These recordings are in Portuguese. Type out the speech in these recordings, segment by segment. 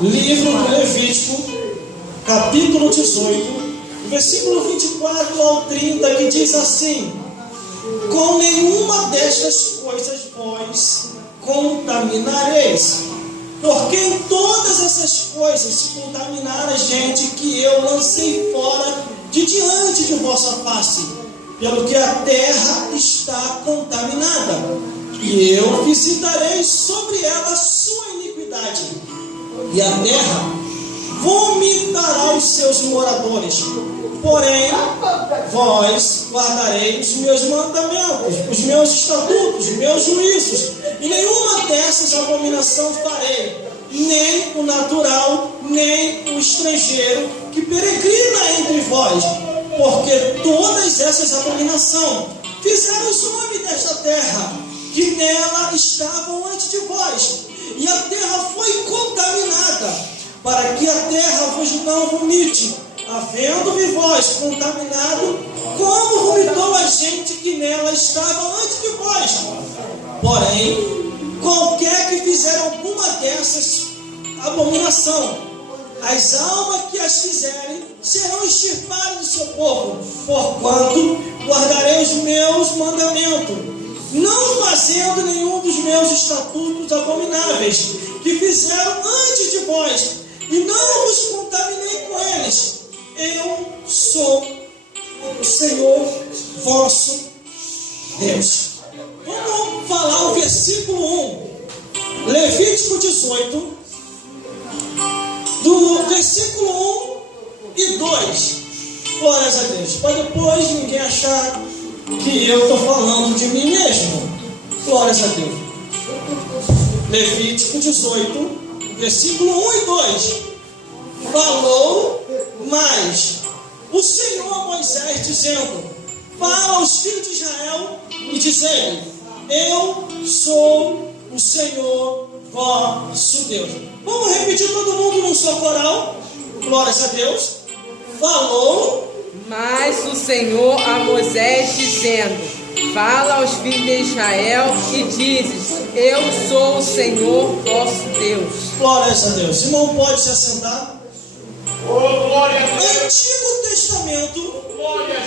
Livro do Levítico, capítulo 18, versículo 24 ao 30, que diz assim: com nenhuma destas coisas vós contaminareis, porque em todas essas coisas se contaminará a gente que eu lancei fora de diante de vossa face, pelo que a terra está contaminada, e eu visitarei sobre ela a sua iniquidade, e a terra vomitará os seus moradores. Porém, vós guardareis os meus mandamentos, os meus estatutos, os meus juízos, e nenhuma dessas abominações farei, nem o natural, nem o estrangeiro que peregrina entre vós, porque todas essas abominações fizeram os homens desta terra, que nela estavam antes de vós, e a terra foi contaminada, para que a terra vos não vomite, havendo-vos vós contaminado, como vomitou a gente que nela estava antes de vós. Porém, qualquer que fizer alguma dessas abominação, as almas que as fizerem serão extirpadas do seu povo, porquanto guardarei os meus mandamentos, não fazendo nenhum dos meus estatutos abomináveis que fizeram antes de vós, e não vos contaminei com eles. Eu sou o Senhor vosso Deus. Vamos falar o versículo 1, Levítico 18, do versículo 1 e 2. Glórias a Deus. Para depois ninguém achar que eu estou falando de mim mesmo. Glórias a Deus. Levítico 18, versículo 1 e 2. Falou mais o Senhor a Moisés, dizendo: fala aos filhos de Israel e dizei: eu sou o Senhor vosso Deus. Vamos repetir todo mundo num só coral? Glórias a Deus. Falou mais o Senhor a Moisés, dizendo: fala aos filhos de Israel e dizes: eu sou o Senhor vosso Deus. Glórias a Deus. Irmão, pode se assentar. Antigo Testamento,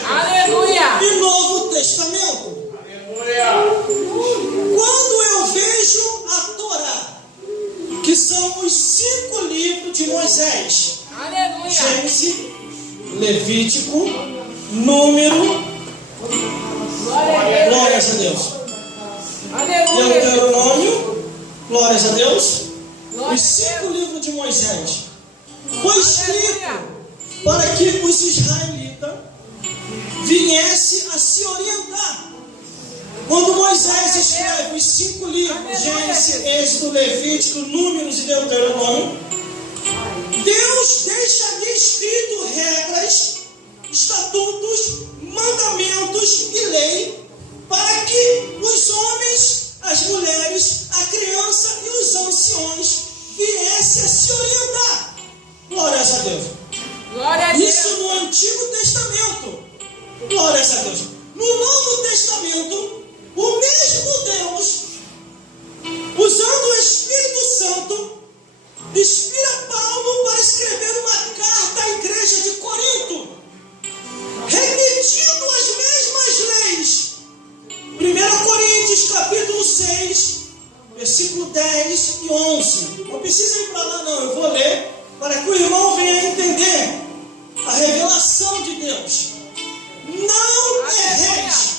aleluia, e Novo Testamento. Aleluia. Quando eu vejo a Torá, que são os 5 livros de Moisés, aleluia, Gênesis, Levítico, Número, glórias a Deus, aleluia, Deuteronômio, glórias a Deus, glória os 5 livros de Moisés, foi escrito aleluia, para que os israelitas viessem a se orientar. Quando Moisés escreve os 5 livros, Gênesis, Êxodo, Levítico, Números e Deuteronômio, Deus deixa ali escrito regras, estatutos, mandamentos e lei, para que os homens, as mulheres, a criança e os anciões viessem a se orientar. Glórias a Deus. glória a Deus. Isso no Antigo Testamento. Glórias a Deus. No Novo Testamento, o mesmo Deus, usando o Espírito Santo, inspira Paulo para escrever uma carta à igreja de Corinto, repetindo as mesmas leis. 1 Coríntios capítulo 6, versículo 10 e 11. Não precisa ir para lá não, eu vou ler para que o irmão venha entender a revelação de Deus. Não erreis,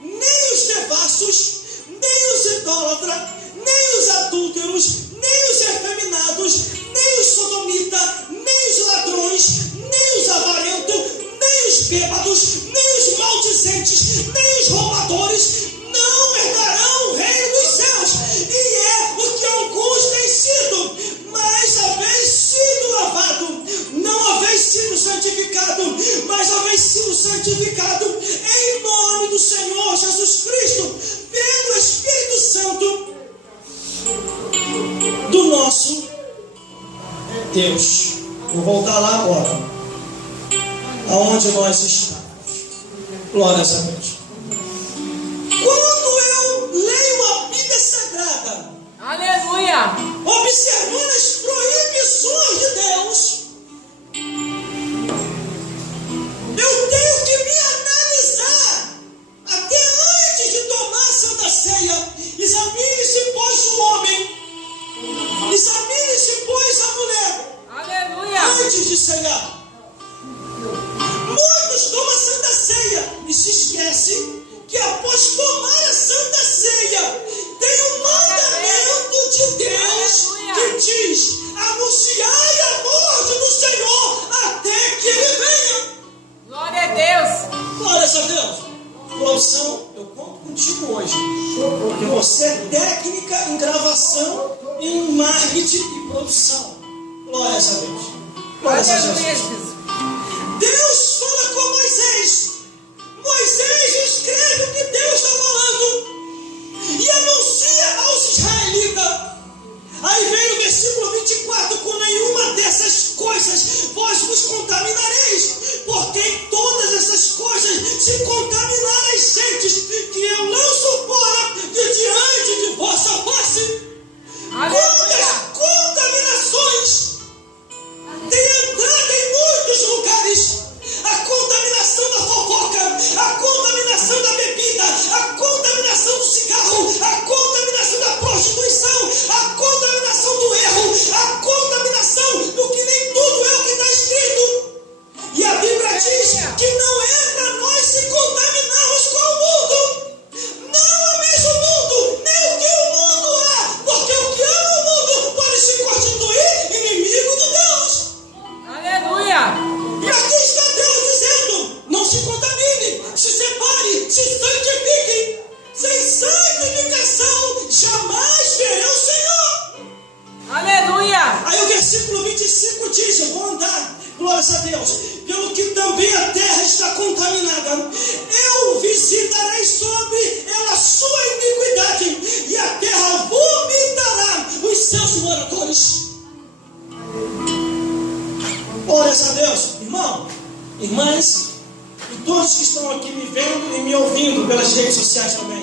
nem os devassos, nem os idólatras, nem os adúlteros, nem os efeminados, nem os sodomitas, nem os ladrões, nem os avarentos, nem os bêbados, nem os maldizentes, nem os roubadores, não herdarão o reino dos céus. E é o que alguns têm sido, mas haveis sido lavado, não haveis sido santificado, mas haveis sido santificado em nome do Senhor Jesus Cristo, pelo Espírito Santo do nosso Deus. Vou voltar lá agora, aonde nós estamos. Glórias a Deus. Quando eu leio a Bíblia Sagrada, Aleluia, observando as proibições Senhor. Muitos tomam a Santa Ceia e se esquecem que após tomar a Santa Ceia, tem um mandamento de Deus que diz: anunciai a morte do Senhor até que Ele venha. Glória a Deus. Glória a Deus. Produção, eu conto contigo hoje, porque você é técnica em gravação, em marketing e produção. Glória a Deus. Glória a Deus. Deus fala com Moisés. Moisés escreve o que Deus está falando e anuncia aos israelitas. Aí vem o versículo 24: com nenhuma dessas coisas vós vos contaminareis, porque em todas essas coisas se contaminaram as gentes que eu não suporto de diante de vossa face. Quantas contaminações tem entrado em muitos lugares. A contaminação da fofoca, a contaminação da bebida, a contaminação do cigarro, a contaminação da prostituição, a contaminação do erro, a contaminação do que nem tudo é o que está escrito. E a Bíblia diz que não é para nós se contaminarmos com o mundo. Não é mesmo o mundo, nem o que o mundo é, porque o que ama o mundo pode se constituir inimigo de Deus. Aleluia. E aqui está Deus dizendo: não se contamine, se separe, se santifique. Sem santificação jamais verão o Senhor. Aleluia. Aí o versículo 25 diz: eu vou andar, glórias a Deus, pelo que também a terra está contaminada. Eu visitarei sobre ela a sua iniquidade, e a terra vomitará os seus moradores. Glórias a Deus. Irmão, irmãs, e todos que estão aqui me vendo e me ouvindo pelas redes sociais também,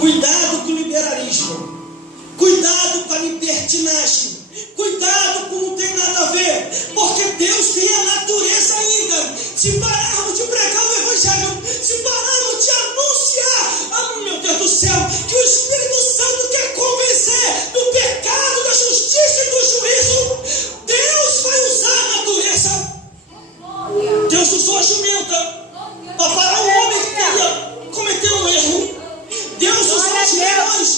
cuidado com o liberalismo, cuidado com a libertinagem, cuidado com não tem nada a ver, porque Deus tem a natureza ainda. Se pararmos de pregar o Evangelho, se pararmos de anunciar, meu Deus do céu, que o Espírito Santo quer convencer do pecado, da justiça e do juízo, Deus vai usar a natureza. Deus usou a jumenta para parar um homem que queria cometer um erro. Deus usou os leões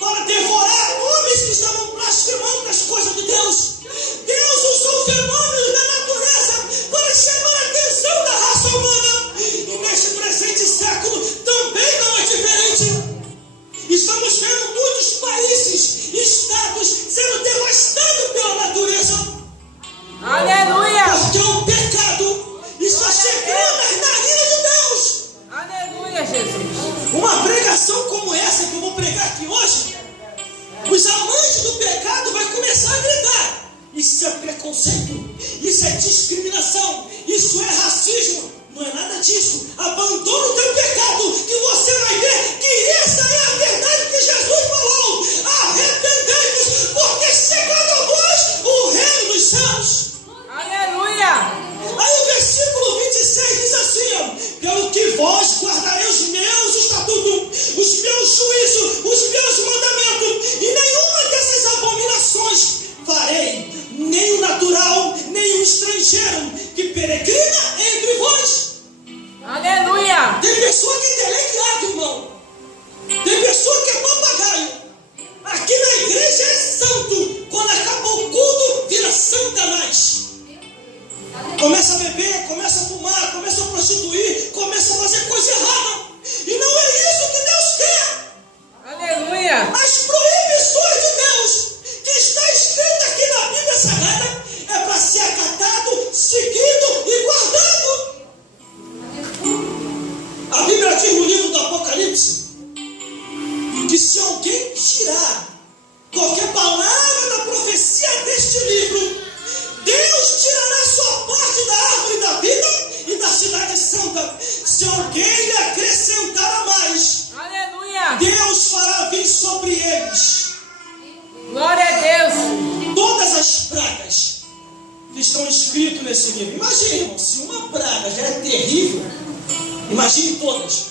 para devorar homens que estavam blasfemando das coisas de Deus. Deus usou fenômenos da natureza para chamar a atenção da raça humana. E neste presente século também não é diferente. Estamos vendo muitos países, estados sendo devastados pela natureza. Aleluia. Porque o pecado está chegando nas narinas de Deus. Aleluia, Jesus. Uma pregação como essa que eu vou pregar aqui hoje, os amantes do pecado vão começar a gritar: isso é preconceito, isso é discriminação, isso é racismo. Não é nada disso. Abandona o teu pecado, que você vai ver que essa é a verdade que Jesus falou. Arrependei-vos, porque chegando a vós o reino dos céus. Aleluia. Aí o versículo 26 diz assim: pelo que vós guardarei os meus estatutos, os meus juízos, os meus mandamentos, e nenhuma dessas abominações farei, nem o natural, nem o estrangeiro que peregrina entre vós. Aleluia. Tem pessoa que é teleguiado, irmão. Tem pessoa que é papagaio. Aqui na igreja é santo. Quando acaba o culto, vira Satanás. Começa a beber, começa a fumar, começa a prostituir, começa a fazer coisa errada. E não é isso que Deus quer. Aleluia. As proibições de Deus, que está escrita aqui na Bíblia Sagrada, é para ser acatado, seguido e guardado. A Bíblia diz no livro do Apocalipse que se alguém tirar qualquer palavra da profecia deste livro, Deus tirará sua parte da árvore da vida e da cidade santa. Se alguém lhe acrescentar a mais, Aleluia. Deus fará vir sobre eles Glória a Deus. todas as pragas que estão escritas nesse livro. Imagine, irmão, se uma praga já é terrível, imagine todas.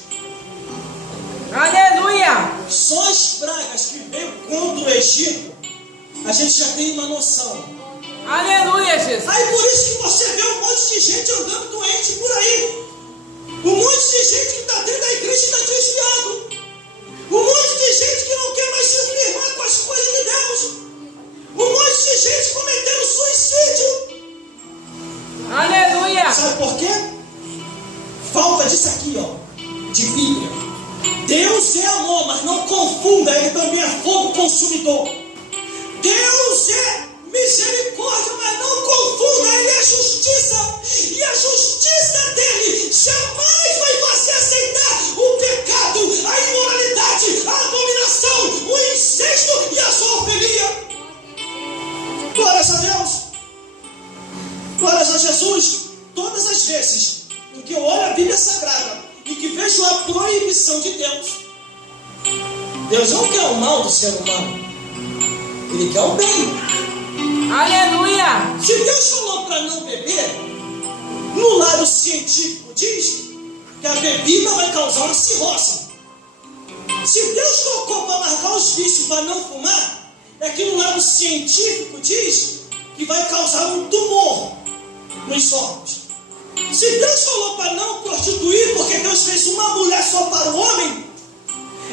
Aleluia. Só as pragas que veio contra o Egito, a gente já tem uma noção. Aleluia, Jesus. Aí por isso que você vê um monte de gente andando doente por aí. Um monte de gente que está dentro da igreja e está desviado. Um monte de gente que não quer mais se firmar com as coisas de Deus. Um monte de gente cometendo suicídio. Aleluia. Sabe por quê? Falta disso aqui, ó, de Bíblia. Deus é amor, mas não confunda, Ele também é fogo consumidor. Deus é misericórdia, mas não confunda, Ele é justiça. E a justiça dele jamais vai fazer aceitar o pecado, a imoralidade, a abominação, o incesto e a zoofilia. Glórias a Deus. Glórias a Jesus. Todas as vezes em que eu olho a Bíblia Sagrada e que vejo a proibição de Deus, Deus não quer o mal do ser humano, Ele quer o bem. Aleluia. Se Deus falou para não beber, no lado científico diz que a bebida vai causar uma cirrose. Se Deus tocou para largar os vícios, para não fumar, é que no lado científico diz que vai causar um tumor nos órgãos. Se Deus falou para não prostituir, porque Deus fez uma mulher só para o homem,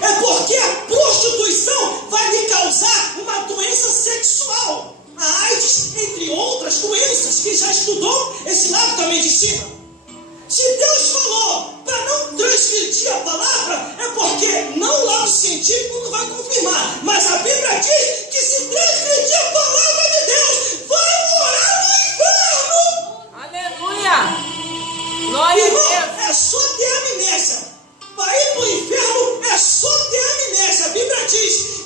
é porque a prostituição vai lhe causar uma doença sexual. A AIDS, entre outras doenças, que já estudou esse lado também de cima. Se Deus falou para não transgredir a palavra, é porque não o lado científico não vai confirmar. Mas a Bíblia diz que se transgredir a palavra de Deus, vai morar no inferno. Aleluia. Glória a Irmão, Deus. é só ter amnésia. Para ir para o inferno é só ter amnésia. A Bíblia diz,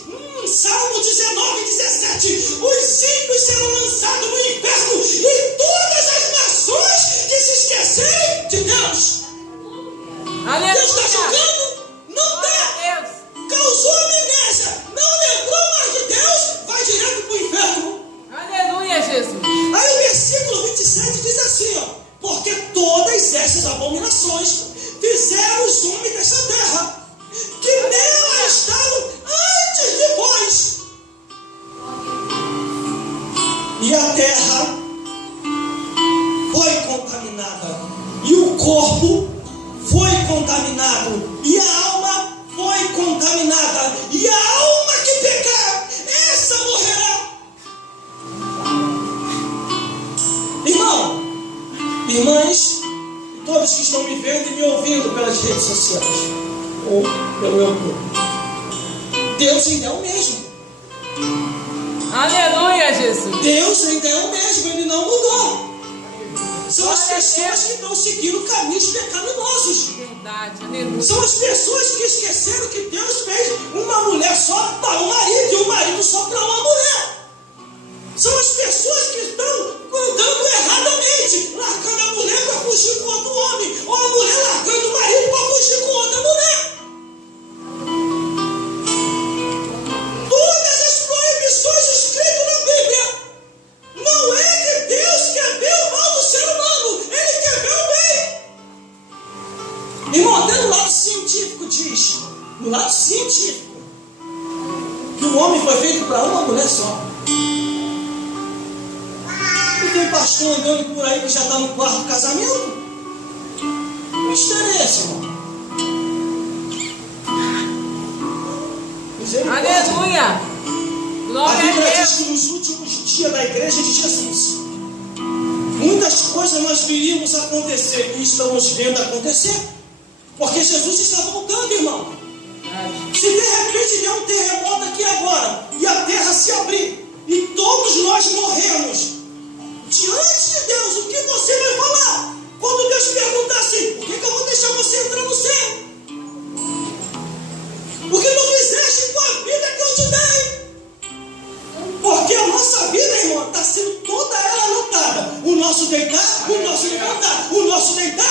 Salmo 19, 17, os ímpios serão lançados no inferno e todas as nações que se esquecerem de Deus. Aleluia. Deus está julgando? Não Glória está. a Deus. Causou amnésia, não lembrou mais de Deus, vai direto para o inferno. Aleluia, Jesus. Aí o versículo 27 diz assim, ó, porque todas essas abominações fizeram os homens dessa terra, que nela estavam antes de vós. E a terra foi contaminada, e o corpo foi contaminado, e a alma foi contaminada, e a alma que pecar, essa morrerá. Irmão, irmãs, todos que estão me vendo e me ouvindo pelas redes sociais ou pelo YouTube, Deus ainda é o mesmo. Aleluia, Jesus. Deus ainda é o mesmo, Ele não mudou. São as pessoas que estão seguindo caminhos pecaminosos. Verdade, aleluia. São as pessoas que esqueceram que Deus fez uma mulher só para o marido e um marido só para uma mulher. São as pessoas que estão andando erradamente, largando a mulher para fugir com outro homem, ou a mulher largando o marido para fugir com outra mulher. Todas as proibições escritas na Bíblia, não é que Deus quer ver o mal do ser humano, Ele quer ver o bem. Irmão, até no lado científico diz, no lado científico, que o homem foi feito para uma mulher só. E tem pastor andando por aí que já está no quarto casamento? Que mistério é esse, irmão? Aleluia. A Glória Bíblia a diz Deus. que nos últimos dias da igreja de Jesus, muitas coisas nós viríamos acontecer e estamos vendo acontecer, porque Jesus está voltando, irmão. Se de repente der um terremoto aqui agora e a terra se abrir e todos nós morremos diante de Deus, o que você vai falar? Quando Deus perguntar assim, por que eu vou deixar você entrar no céu? Porque não fizeste com a vida que eu te dei. Porque a nossa vida, irmão, está sendo toda ela anotada. O nosso deitar, o nosso levantar, o nosso deitar,